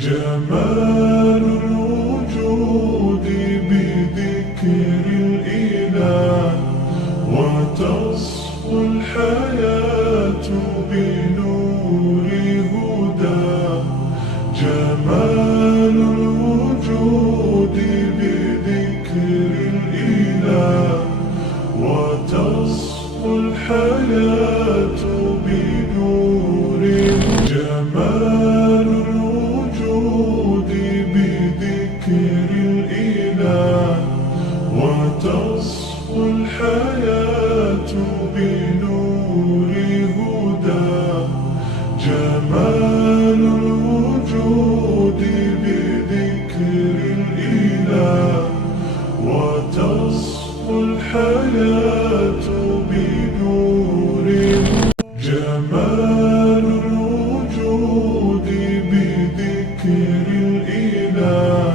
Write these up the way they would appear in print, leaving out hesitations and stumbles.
جمال الوجود بذكر الإله، وتصفو الحياة بنور هداه. جمال الوجود بذكر الإله، وتصفو الحياة بنور هداه. جمال الوجود بذكر الإله، وتصفو الحياة بنور هداه. جمال الوجود بذكر الإله، وتصفو الحياة بنور هداه. جمال الوجود بذكر الإله،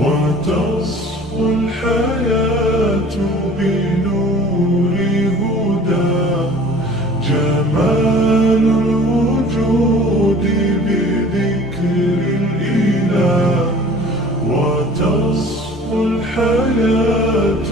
وتصفو الحياة بنور هداه. جمال الوجود بذكر الإله، وتصفو الحياة